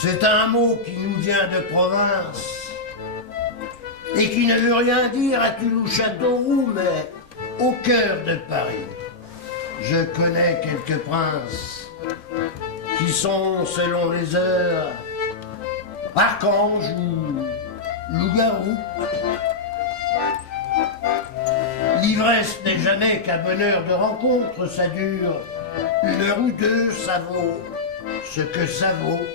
C'est un mot qui nous vient de province et qui ne veut rien dire à Toulouse-Châteauroux, mais au cœur de Paris. Je connais quelques princes qui sont, selon les heures, archanges ou loups-garous. L'ivresse n'est jamais qu'un bonheur de rencontre, ça dure une heure ou deux, ça vaut ce que ça vaut.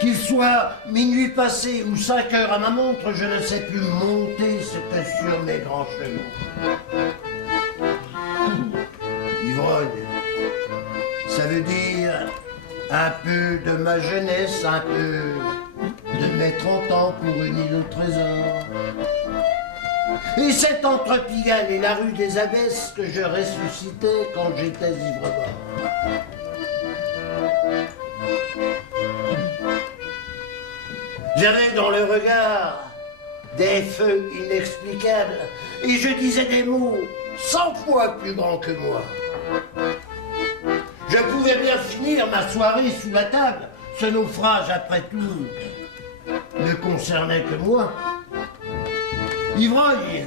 Qu'il soit minuit passé ou 5 heures à ma montre, je ne sais plus monter ce que sur mes grands chevaux. Ivrogne, ça veut dire un peu de ma jeunesse, un peu de mes 30 ans pour une île au trésor. Et c'est entre Pigalle et la rue des Abbesses que je ressuscitais quand j'étais ivre-mort. J'avais dans le regard des feux inexplicables et je disais des mots 100 fois plus grands que moi. Je pouvais bien finir ma soirée sous la table. Ce naufrage, après tout, ne concernait que moi. Ivrogne,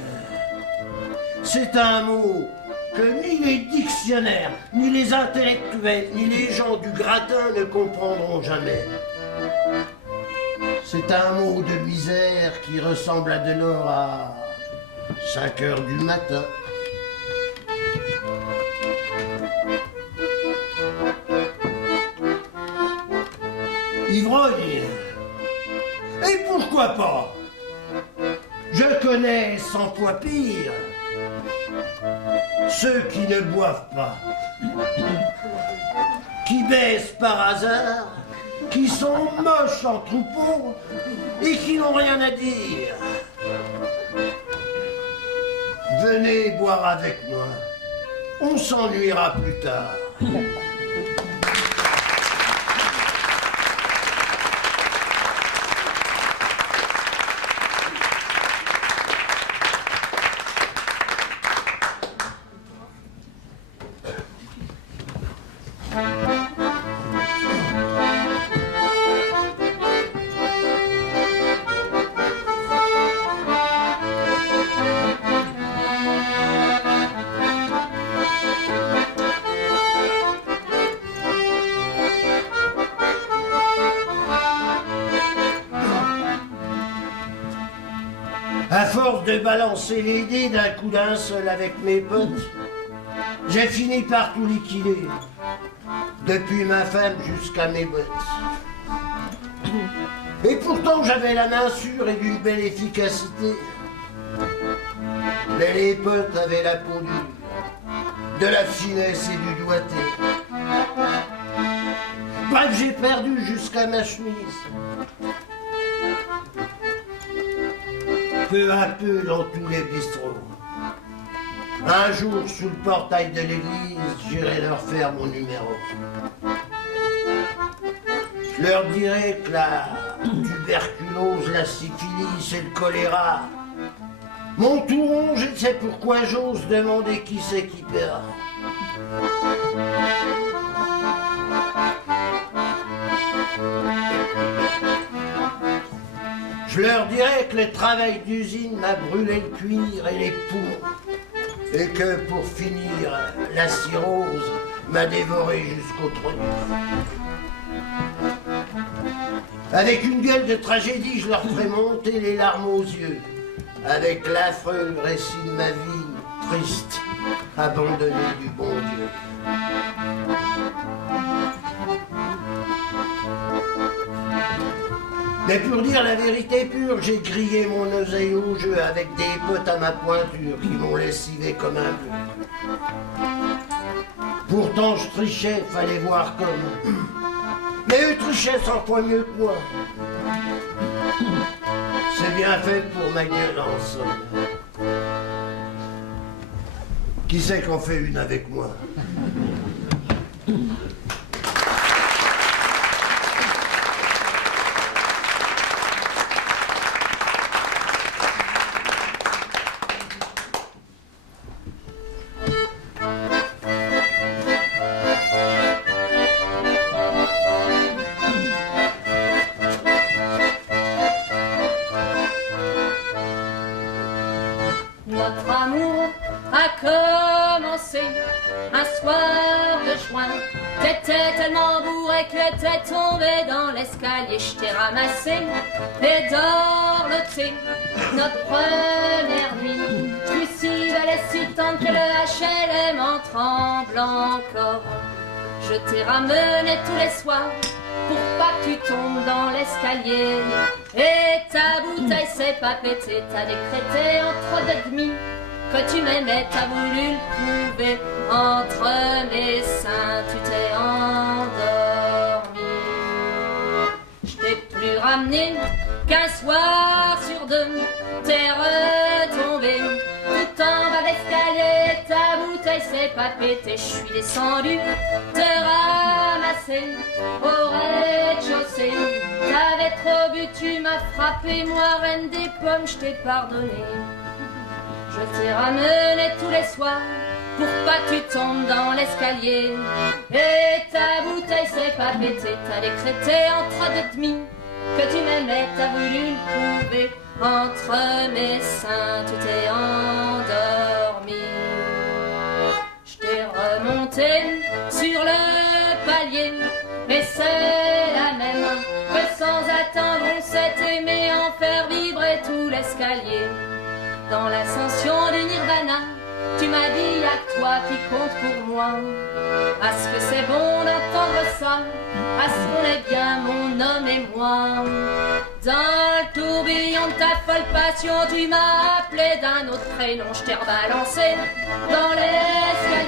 c'est un mot que ni les dictionnaires, ni les intellectuels, ni les gens du gratin ne comprendront jamais. C'est un mot de misère qui ressemble à de l'or à 5 heures du matin. Ivrogne, et pourquoi pas? Je connais 100 fois pire ceux qui ne boivent pas, qui baissent par hasard, qui sont moches en troupeau et qui n'ont rien à dire. Venez boire avec moi, on s'ennuiera plus tard. À force de balancer les dés d'un coup d'un seul avec mes potes, j'ai fini par tout liquider, depuis ma femme jusqu'à mes bottes. Et pourtant j'avais la main sûre et d'une belle efficacité. Mais les potes avaient la peau dure, de la finesse et du doigté. Bref, j'ai perdu jusqu'à ma chemise. Peu à peu dans tous les bistrots. Un jour, sous le portail de l'église, j'irai leur faire mon numéro. Je leur dirai que la tuberculose, la syphilis et le choléra m'ont tout rongé, c'est pourquoi j'ose demander qui c'est qui paiera. Je leur dirai que le travail d'usine m'a brûlé le cuir et les poumons, et que pour finir, la cirrhose m'a dévoré jusqu'au trognon. Avec une gueule de tragédie, je leur ferai monter les larmes aux yeux, avec l'affreux récit de ma vie triste, abandonnée du bon Dieu. Mais pour dire la vérité pure, j'ai grillé mon oseille au jeu avec des potes à ma pointure qui m'ont lessivé comme un bœuf. Pourtant je trichais, fallait voir comme. Mais eux trichaient 100 fois mieux que moi. C'est bien fait pour ma gueule en somme. Qui c'est qu'en fait une avec moi? Notre amour a commencé un soir de juin. T'étais tellement bourré que t'es tombé dans l'escalier. Je t'ai ramassé et dorloté. Notre première nuit, je suis si belle et si tendre que le HLM en tremble encore. Je t'ai ramené tous les soirs pour pas que tu tombes dans l'escalier. Et ta bouteille s'est pas pétée, t'as décrété entre deux demi que tu m'aimais, t'as voulu le prouver. Entre mes seins, tu t'es endormi. Je t'ai plus ramené qu'un soir sur deux, t'es retombé tout en bas d'escalier. Ta bouteille s'est pas pétée, je suis descendu te ramasser au rez-de-chaussée. T'avais trop bu, tu m'as frappé, moi reine des pommes, je t'ai pardonné. Je t'ai ramené tous les soirs pour pas que tu tombes dans l'escalier. Et ta bouteille s'est pas pétée, t'as décrété entre deux demi que tu m'aimais, t'as voulu le prouver. Entre mes seins, tu t'es endormi. Je t'ai remonté sur le palier, et c'est la même que sans attendre on s'est aimé, en faire vibrer tout l'escalier. Dans l'ascension du Nirvana, tu m'as dit y'a que toi qui compte pour moi. À ce que c'est bon d'entendre ça, à ce qu'on est bien mon homme et moi. Dans le tourbillon de ta folle passion, tu m'as appelé d'un autre prénom. Je t'ai rebalancé dans l'escalier.